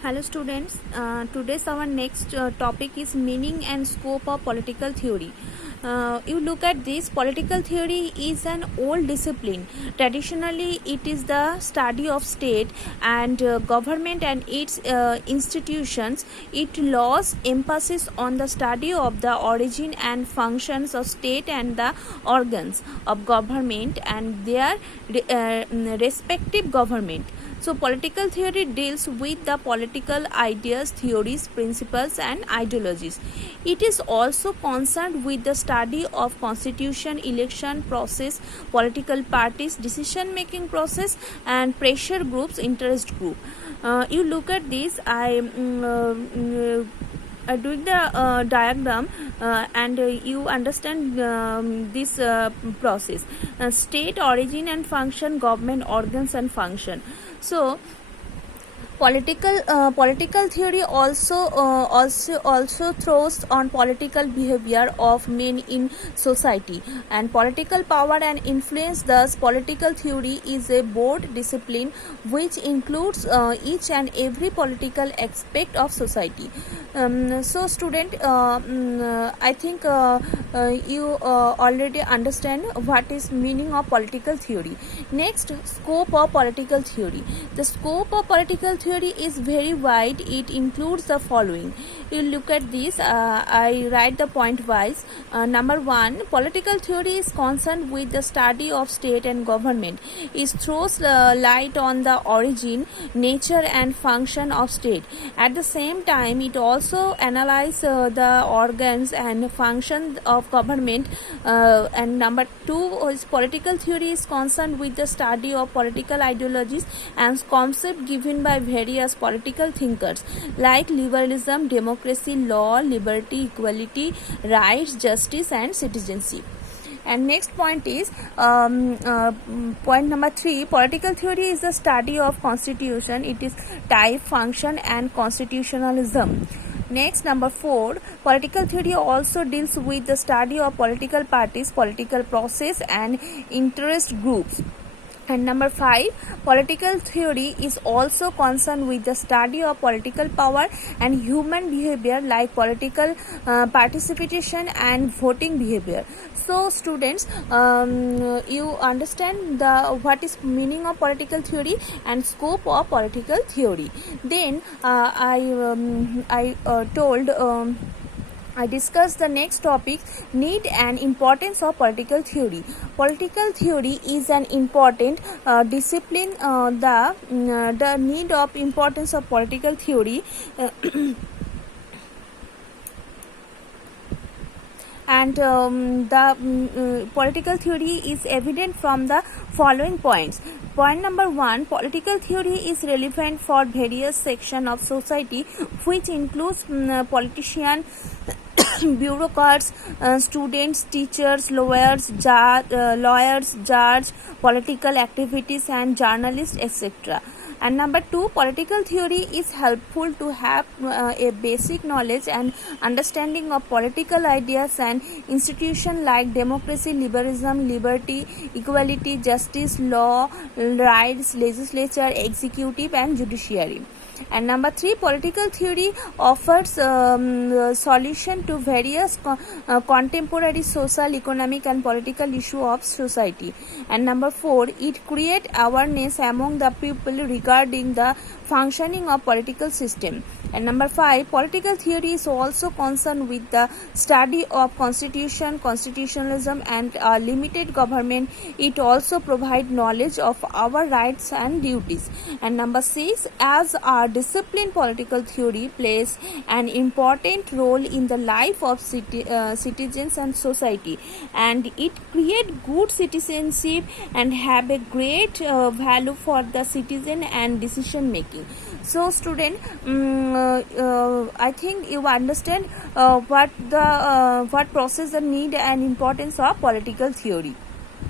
Hello students, today's our next topic is meaning and scope of political theory. You look at this, political theory is an old discipline. Traditionally, it is the study of state and government and its institutions. It laws emphasis on the study of the origin and functions of state and the organs of government and their respective government. So, political theory deals with the political ideas, theories, principles, and ideologies. It is also concerned with the study of constitution, election process, political parties, decision-making process, and pressure groups, interest group. You look at this. Doing the diagram and you understand this process. State origin and function, government organs and function. So political theory also throws on political behavior of men in society and political power and influence. Thus, political theory is a broad discipline which includes each and every political aspect of society. So, student, I think you already understand what is meaning of political theory. Next, scope of political theory. The scope of political theory is very wide. It includes the following. You look at this. I write the point wise. Number one, political theory is concerned with the study of state and government. It throws light on the origin, nature, and function of state. At the same time, it also analyzes the organs and function of government. And number two is political theory is concerned with the study of political ideologies and concepts given by various political thinkers like liberalism, democracy, law, liberty, equality, rights, justice, and citizenship. And next point is point number 3. Political theory is the study of constitution. It is type, function, and constitutionalism. Next, number 4. Political theory also deals with the study of political parties, political process, and interest groups. And number 5, political theory is also concerned with the study of political power and human behavior like political participation and voting behavior. So, students, you understand what is meaning of political theory and scope of political theory. Then I discussed the next topic, need and importance of political theory. Political theory is an important discipline. The need of importance of political theory and the political theory is evident from the following points. Point number 1, political theory is relevant for various sections of society, which includes politicians, bureaucrats, students, teachers, lawyers, judges, political activities, and journalists, etc. And number 2, political theory is helpful to have a basic knowledge and understanding of political ideas and institutions like democracy, liberalism, liberty, equality, justice, law, rights, legislature, executive, and judiciary. And number 3, political theory offers solution to various contemporary social, economic, and political issues of society. And number 4, it creates awareness among the people regarding the functioning of political system. And number 5, political theory is also concerned with the study of constitution, constitutionalism, and limited government. It also provides knowledge of our rights and duties. And number 6, as our discipline, political theory plays an important role in the life of citizens and society, and it creates good citizenship and have a great value for the citizen and decision making. So, student, I think you understand what process the need and importance of political theory.